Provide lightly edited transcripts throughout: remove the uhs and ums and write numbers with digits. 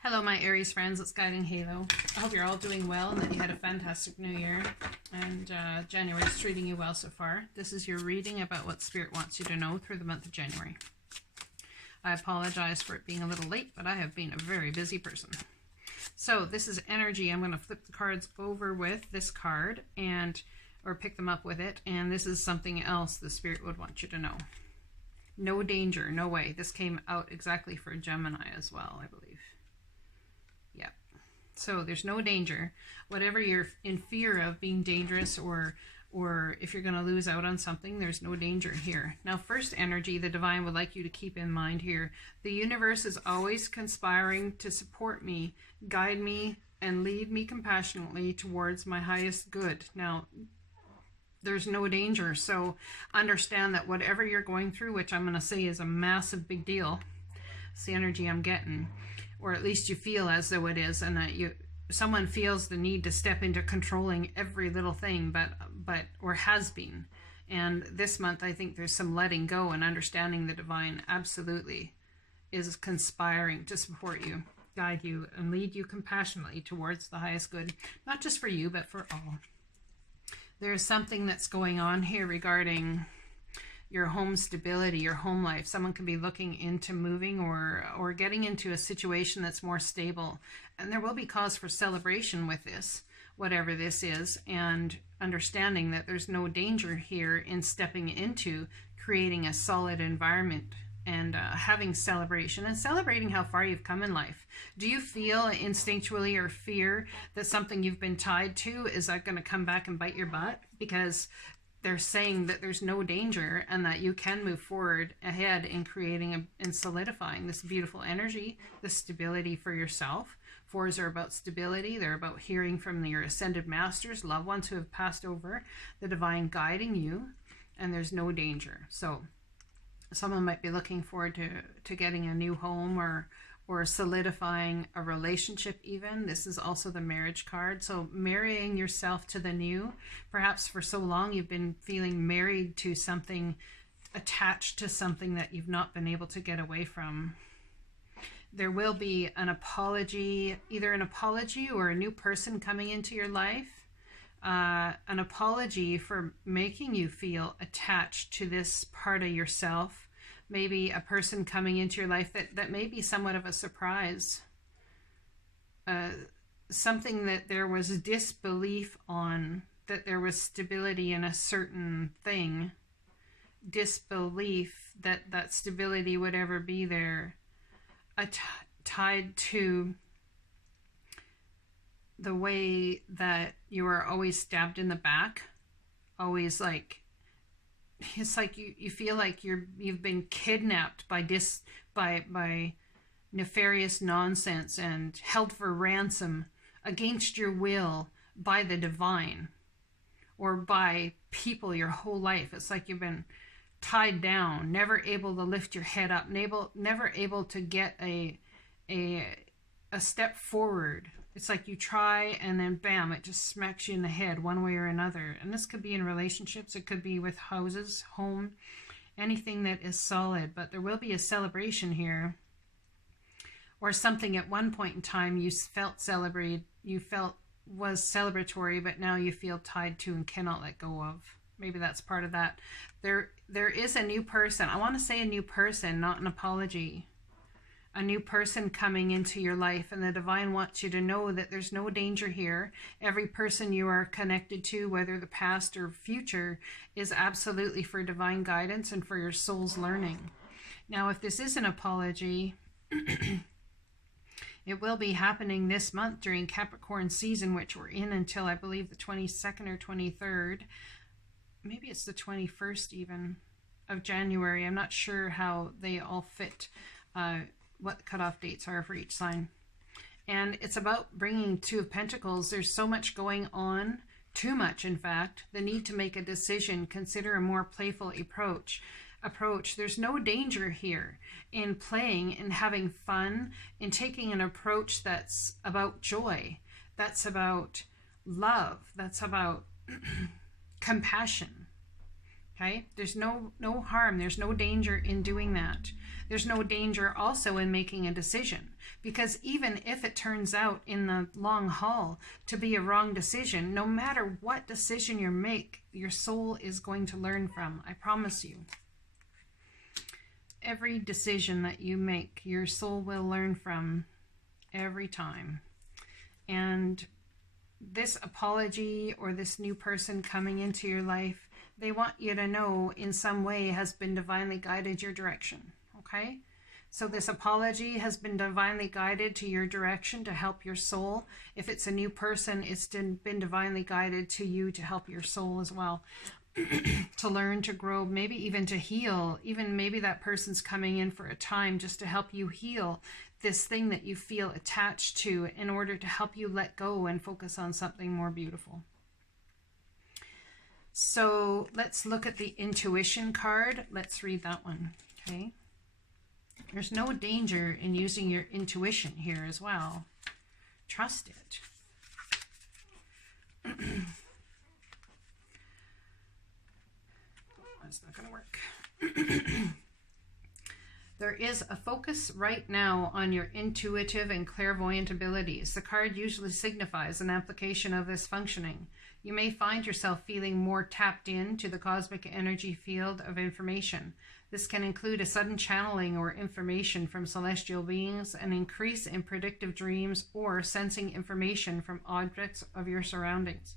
Hello my Aries friends, it's Guiding Halo. I hope you're all doing well and that you had a fantastic new year and January is treating you well so far. This is your reading about what Spirit wants you to know through the month of January. I apologize for it being a little late, but I have been a very busy person. So this is energy. I'm going to flip the cards over with this card or pick them up with it, and this is something else the Spirit would want you to know. No danger, no way. This came out exactly for Gemini as well, I believe. Yep. So there's no danger. Whatever you're in fear of being dangerous or if you're going to lose out on something, there's no danger here. Now, first energy, the divine would like you to keep in mind here. The universe is always conspiring to support me, guide me, and lead me compassionately towards my highest good. Now, there's no danger. So understand that whatever you're going through, which I'm going to say is a massive big deal, it's the energy I'm getting. Or at least you feel as though it is, and that someone feels the need to step into controlling every little thing, or has been. And this month, I think there's some letting go and understanding the divine absolutely is conspiring to support you, guide you, and lead you compassionately towards the highest good, not just for you, but for all. There's something that's going on here regarding your home stability, your home life. Someone could be looking into moving or getting into a situation that's more stable. And there will be cause for celebration with this, whatever this is, and understanding that there's no danger here in stepping into creating a solid environment and having celebration and celebrating how far you've come in life. Do you feel instinctually or fear that something you've been tied to is that going to come back and bite your butt? Because they're saying that there's no danger and that you can move forward ahead in creating and solidifying this beautiful energy, the stability for yourself. Fours are about stability. They're about hearing from your ascended masters, loved ones who have passed over, the divine guiding you, and there's no danger. So someone might be looking forward to getting a new home or solidifying a relationship even. This is also the marriage card. So marrying yourself to the new. Perhaps for so long you've been feeling married to something, attached to something that you've not been able to get away from. There will be an apology, either an apology or a new person coming into your life. An apology for making you feel attached to this part of yourself. Maybe a person coming into your life that may be somewhat of a surprise. Something that there was disbelief on, that there was stability in a certain thing. Disbelief that stability would ever be there. Tied to the way that you are always stabbed in the back. Always like, it's like you feel like you've been kidnapped by nefarious nonsense and held for ransom against your will by the divine or by people your whole life. It's like you've been tied down, never able to lift your head up, never able to get a step forward. It's like you try and then bam, it just smacks you in the head one way or another. And this could be in relationships. It could be with houses, home, anything that is solid. But there will be a celebration here. Or something at one point in time you felt celebrated, you felt was celebratory, but now you feel tied to and cannot let go of. Maybe that's part of that. There is a new person. I want to say a new person, not an apology. A new person coming into your life, and the divine wants you to know that there's no danger here. Every person you are connected to, whether the past or future, is absolutely for divine guidance and for your soul's learning. Now, if this is an apology, it will be happening this month during Capricorn season, which we're in until I believe the 22nd or 23rd. Maybe it's the 21st even of January. I'm not sure how they all fit, what cutoff dates are for each sign. And it's about bringing Two of Pentacles. There's so much going on too much, in fact, the need to make a decision, consider a more playful approach. There's no danger here in playing and having fun, in taking an approach that's about joy, that's about love, that's about compassion. Okay, there's no harm, there's no danger in doing that. There's no danger also in making a decision, because even if it turns out in the long haul to be a wrong decision, no matter what decision you make, your soul is going to learn from. I promise you. Every decision that you make, your soul will learn from every time. And this apology or this new person coming into your life, they want you to know in some way has been divinely guided your direction. Okay? So this apology has been divinely guided to your direction to help your soul. If it's a new person, it's been divinely guided to you to help your soul as well. To learn, to grow, maybe even to heal. Even maybe that person's coming in for a time just to help you heal this thing that you feel attached to, in order to help you let go and focus on something more beautiful. So let's look at the intuition card. Let's read that one. Okay. There's no danger in using your intuition here as well. Trust it. That's not going to work. There is a focus right now on your intuitive and clairvoyant abilities. The card usually signifies an application of this functioning. You may find yourself feeling more tapped into the cosmic energy field of information. This can include a sudden channeling or information from celestial beings, an increase in predictive dreams, or sensing information from objects of your surroundings.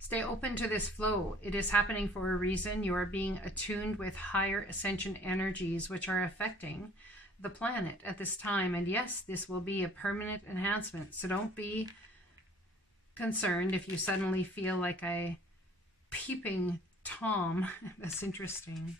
Stay open to this flow. It is happening for a reason. You are being attuned with higher ascension energies which are affecting the planet at this time. And yes, this will be a permanent enhancement. So don't be concerned if you suddenly feel like a peeping Tom. That's interesting.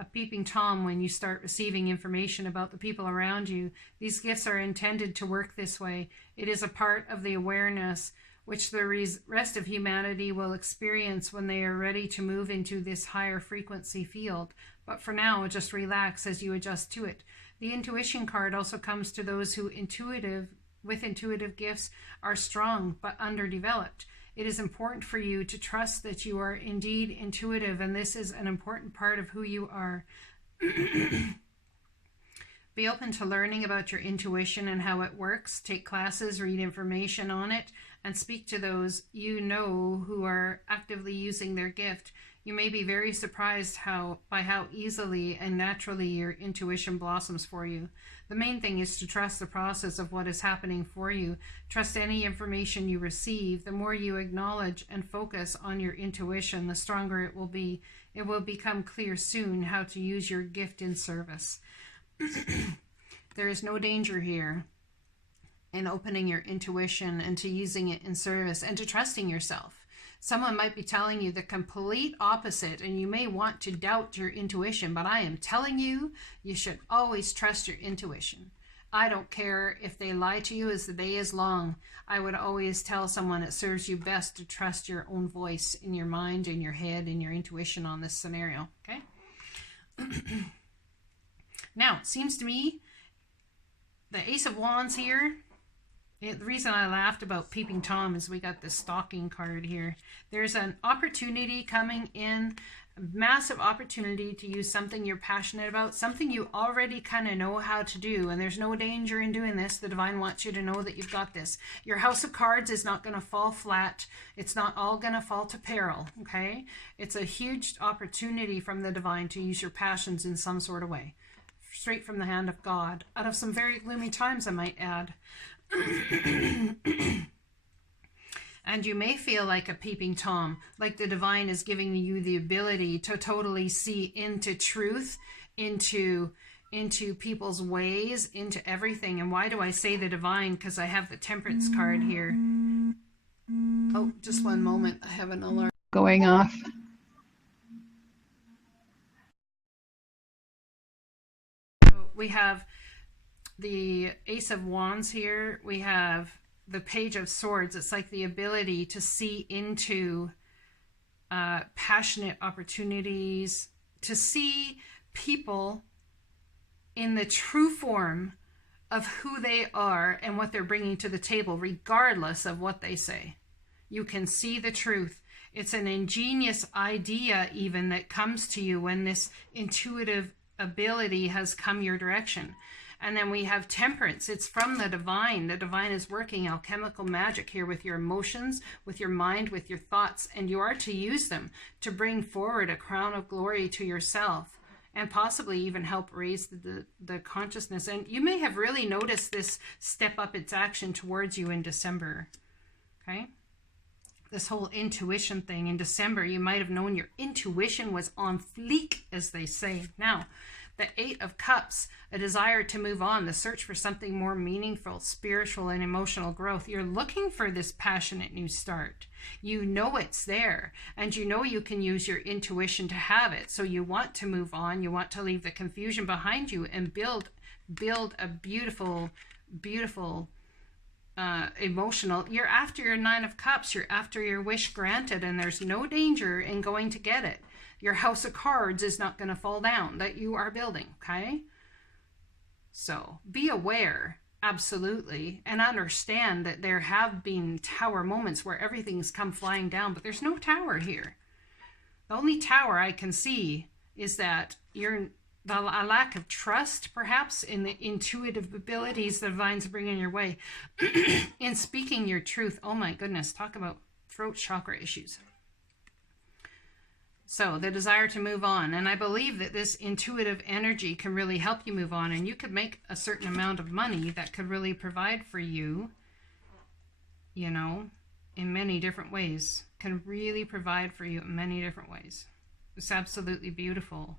A peeping Tom when you start receiving information about the people around you. These gifts are intended to work this way. It is a part of the awareness which the rest of humanity will experience when they are ready to move into this higher frequency field. But for now, just relax as you adjust to it. The intuition card also comes to those who with intuitive gifts are strong but underdeveloped. It is important for you to trust that you are indeed intuitive, and this is an important part of who you are. Be open to learning about your intuition and how it works. Take classes, read information on it, and speak to those you know who are actively using their gift. You may be very surprised by how easily and naturally your intuition blossoms for you. The main thing is to trust the process of what is happening for you. Trust any information you receive. The more you acknowledge and focus on your intuition, the stronger it will be. It will become clear soon how to use your gift in service. There is no danger here in opening your intuition and to using it in service and to trusting yourself. Someone might be telling you the complete opposite, and you may want to doubt your intuition, but I am telling you, you should always trust your intuition. I don't care if they lie to you as the day is long. I would always tell someone it serves you best to trust your own voice in your mind, in your head, in your intuition on this scenario, okay? Now, it seems to me the Ace of Wands here, the reason I laughed about Peeping Tom is we got the stalking card here. There's an opportunity coming in, a massive opportunity to use something you're passionate about, something you already kind of know how to do, and there's no danger in doing this. The divine wants you to know that you've got this. Your house of cards is not going to fall flat. It's not all going to fall to peril, okay? It's a huge opportunity from the divine to use your passions in some sort of way. Straight from the hand of God, out of some very gloomy times, I might add. And you may feel like a peeping Tom, like the divine is giving you the ability to totally see into truth, into people's ways, into everything. And why do I say the divine? Because I have the Temperance card here. Oh, just one moment. I have an alarm going off. We have the Ace of Wands here. We have the Page of Swords. It's like the ability to see into passionate opportunities, to see people in the true form of who they are and what they're bringing to the table, regardless of what they say. You can see the truth. It's an ingenious idea even that comes to you when this intuitive ability has come your direction. And then we have Temperance. It's from the divine. The divine is working alchemical magic here with your emotions, with your mind, with your thoughts, and you are to use them to bring forward a crown of glory to yourself, and possibly even help raise the consciousness. And you may have really noticed this step up its action towards you in December. Okay? This whole intuition thing in December, you might have known your intuition was on fleek, as they say. Now, the Eight of Cups, a desire to move on, the search for something more meaningful, spiritual and emotional growth. You're looking for this passionate new start. You know it's there, and you know you can use your intuition to have it. So you want to move on. You want to leave the confusion behind you and build a beautiful, beautiful emotional. You're after your Nine of Cups. You're after your wish granted, and there's no danger in going to get it. Your house of cards is not going to fall down that you are building, okay? So be aware, absolutely, and understand that there have been tower moments where everything's come flying down, but there's no tower here. The only tower I can see is that a lack of trust, perhaps, in the intuitive abilities the divine's bringing your way. In speaking your truth, oh my goodness, talk about throat chakra issues. So the desire to move on. And I believe that this intuitive energy can really help you move on. And you could make a certain amount of money that could really provide for you, you know, in many different ways. Can really provide for you in many different ways. It's absolutely beautiful.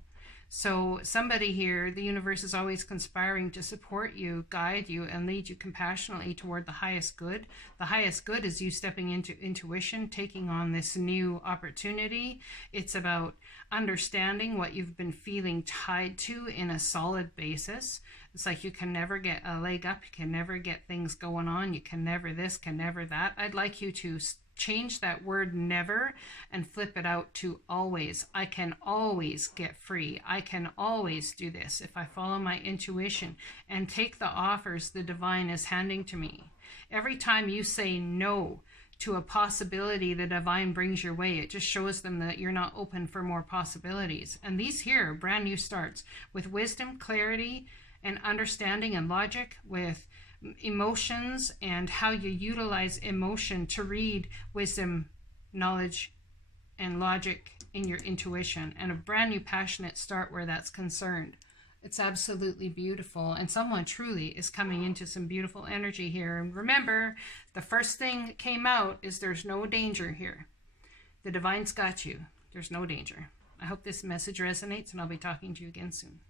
So somebody here, the universe is always conspiring to support you, guide you, and lead you compassionately toward the highest good. The highest good is you stepping into intuition, taking on this new opportunity. It's about understanding what you've been feeling tied to in a solid basis. It's like you can never get a leg up, you can never get things going on, you can never this, can never that. I'd like you to change that word never and flip it out to always. I can always get free. I can always do this if I follow my intuition and take the offers the divine is handing to me. Every time you say no to a possibility the divine brings your way, it just shows them that you're not open for more possibilities. And these here are brand new starts with wisdom, clarity, and understanding and logic, with emotions and how you utilize emotion to read wisdom, knowledge, and logic in your intuition, and a brand new passionate start where that's concerned. It's absolutely beautiful, and someone truly is coming into some beautiful energy here. And remember, the first thing that came out is there's no danger here. The divine's got you. There's no danger. I hope this message resonates, and I'll be talking to you again soon.